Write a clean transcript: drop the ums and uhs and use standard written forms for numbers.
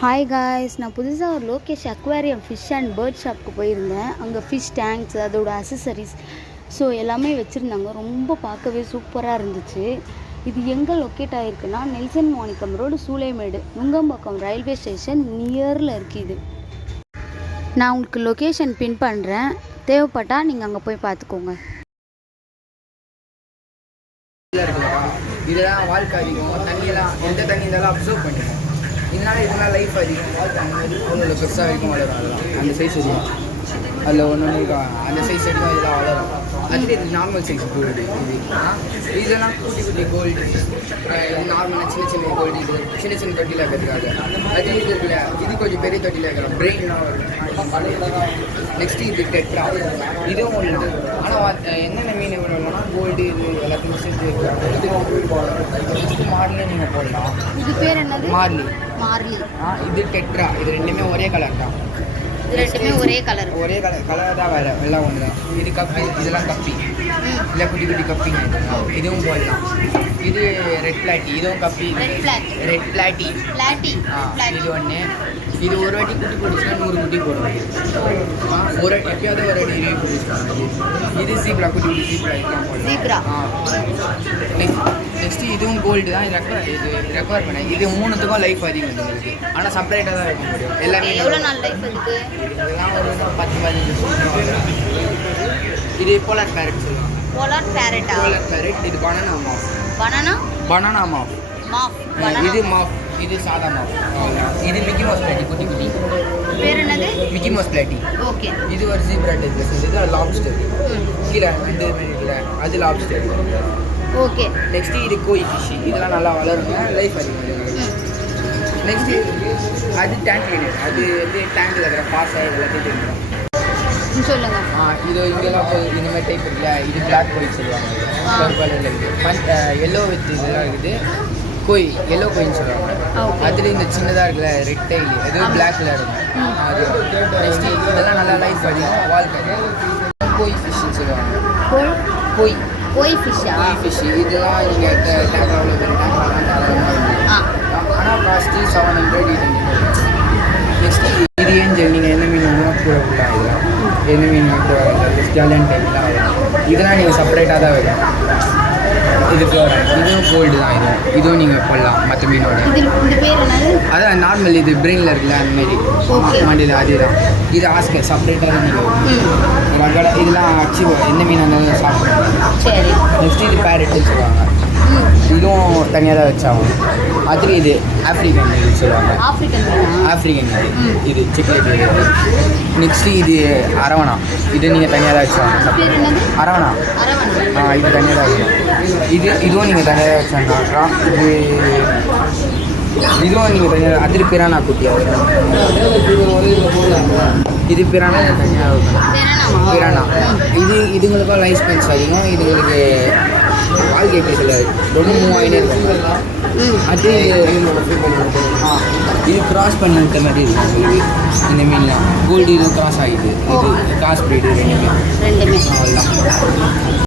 Hi guys, நான் புதுசாக ஒரு லோகேஷ் அக்வாரியம் ஃபிஷ் அண்ட் பேர்ட் ஷாப்புக்கு போயிருந்தேன். அங்கே ஃபிஷ் டேங்க்ஸ், அதோட அசசரிஸ் எல்லாமே வச்சுருந்தாங்க. ரொம்ப பார்க்கவே சூப்பராக இருந்துச்சு. இது எங்கே லொக்கேட் ஆகிருக்குன்னா Nelson Manickam road, Choolaimedu, Nungambakkam railway station நியரில் இருக்குது. நான் உங்களுக்கு லொக்கேஷன் பின் பண்ணுறேன், தேவைப்பட்டால் நீங்கள் அங்கே போய் பார்த்துக்கோங்க. இதெல்லாம் வாழ்க்கை அதிகம், தண்ணியெல்லாம் எந்த தண்ணி இருந்தாலும் அப்சர்வ் பண்ணிடும். இதனால் லைஃப் அதிகம், வாழ்க்கை அந்த மாதிரி ஒன்றும் பெருசாக வரைக்கும் வளரும். அதெல்லாம் அந்த சைஸ் வரைக்கும் அதில் ஒன்று அந்த சைஸ் வரைக்கும் இதெல்லாம் வளரும். அதுலேயே இது நார்மல் சைஸ் கோல்டு. இதெல்லாம் குட்டி குட்டி கோல்டு, நார்மலாக சின்ன சின்ன கோல்டு, இது சின்ன சின்ன தொட்டியில் இருக்கிறதுக்காக. அது இது இருக்குல்ல, இது கொஞ்சம் பெரிய தொட்டியில் இருக்கிறோம், பிரெயின்லாம் வரும். நெக்ஸ்ட்டு இது டெட்ரா, இதுவும் ஒன்று. ஆனால் என்னென்ன மீன் வேணும்னா கோல்டு, இது எல்லாத்தையும் சேர்த்து நெக்ஸ்ட்டு மார்லியே நீங்கள் போடலாம். இது பேர் என்னது? மார்லி. இது டெட்ரா. இது ரெண்டுமே ஒரே கலர் தான். ஒரே கலர் தான் வேறு, எல்லாம் ஒன்று தான். இது கப்பி, இதெல்லாம் கப்பி இல்லை, குட்டி குட்டி கப்பிங்க. இதுவும் போடலாம். இது ரெட் பிளாட்டி, இதுவும் கப்பி. ரெட் பிளாட்டி இது ஒன்று. இது ஒரு வாட்டி குட்டி போட்டுச்சுன்னா 100 குட்டி போடும். எப்பயாவது ஒரு வாட்டி 20 குட்டி போடும். இது சீப்ரா, குட்டி குட்டி சீப்ரா. நெக்ஸ்ட்டு இதுவும் கோல்டு தான். இது ரெக்கவர் பண்ணேன். இது 3த்துக்கும் லைஃப் அதிகம் இருக்குது. ஆனால் செப்பரேட்டாக தான் வைக்க முடியும். எல்லாமே எவ்வளோ நாள் லைஃப் இருக்குது? இதெல்லாம் ஒரு 10-15 வருஷம். இது போலார் பேரட் சொல்லுவாங்க. Polar parrot. இது பனானா மாஃப். இது மாஃப். இது சாதா மாஃப். இது மிக்கி மவுஸ் பிளாட்டி, குட்டி குட்டி. பேர் என்னது? மிக்கி மவுஸ் பிளாட்டி. ஓகே. இது ஒரு ஜீப்ரா டைப். இது லாப்ஸ்டர். கீழே வந்து அது லாப்ஸ்டர். ஓகே. நெக்ஸ்ட்டு இது கோய் ஃபிஷ். இதெல்லாம் நல்லா வளருங்க, லைஃப் அதிகம். நெக்ஸ்ட்டு அது டேங்க் லைனர். அது வந்து டேங்கில் இருக்கிற பாசை எல்லாத்தையும் தெரிஞ்சிடும். சொல்லுங்க. இது இங்கெல்லாம் இந்த மாதிரி டைப் இருக்குல்ல, இது பிளாக் கோய் சொல்லுவாங்க. கலரில் இருக்குது. எல்லோ வித் இதெல்லாம் இருக்குது. கோய், எல்லோ கோயின்னு சொல்லுவாங்க. அதில் இந்த சின்னதாக இருக்குல்ல ரெட் டைல், அது பிளாக்ல இருக்கும். அது நெக்ஸ்ட்டு இதெல்லாம் நல்லா லைஃப் அதிகம், வாழ்க்கை. கோய் ஃபிஷ்ஷுன்னு சொல்லுவாங்க. கோய் ஃபிஷ்ஷு. இதெல்லாம் நீங்கள் டேங்க்ல ஆனால் காஸ்ட்டு 700. நெக்ஸ்ட்டு இது ஏஞ்சல். நீங்கள் என்ன மீன் வேணுமோ கூட ஃபுல்லாக இதெல்லாம் என்ன மீன் கூட ஸ்கேலன் டைப்லாம் வரும். இதெல்லாம் நீங்கள் செப்பரேட்டாக தான் வரும். இது இதுவும் கோல்டு தான். இதுவும் நீங்கள் போடலாம் மற்ற மீனோட. அதான் நார்மல், இது பிரெயினில் இருக்குல்ல அந்தமாரி மாண்டியில் அதுதான். இது ஆஸ்கர் செப்பரேட்டாக தான் நீங்கள் ரகடை. இதெல்லாம் அச்சீவ் எந்த மீன் இருந்தாலும் சாப்பிடுவாங்க. நெக்ஸ்ட்டு இது பேரட்னு சொல்லுவாங்க. இதுவும் தனியாக தான் வச்சாகும். அதுக்கு இது ஆஃப்ரிக்கன் இது சொல்லுவாங்க. ஆஃப்ரிக்கன் இது சிக்கன். நெக்ஸ்ட்டு இது அரவணா. இது நீங்கள் தனியாக தான் வச்சுவாங்க. அரவணா. இது தனியாக தான் வச்சுருவோம். இதுவும் நீங்கள் தனியாக தான் வச்சாங்க. இதுவும் நீங்கள் தனியாக. அது பிரானா குட்டியாக. இது பிரானா தனியாக பிரானா. இதுங்களுக்கும் லைஃப் ஸ்பென்ஸ் அதிகம். இதுங்களுக்கு வாழ்க்கை பேசல ரொம்ப மூவாயினே இருக்கும். அது இது கிராஸ் பண்ணி விட்ட மாதிரி இருக்கும். இந்த மீன்லாம் கோல்டு இதுவும் கிராஸ் ஆகிடுது. இது கிராஸ் ப்ரீடு ரெண்டுமே. அவ்வளோதான்.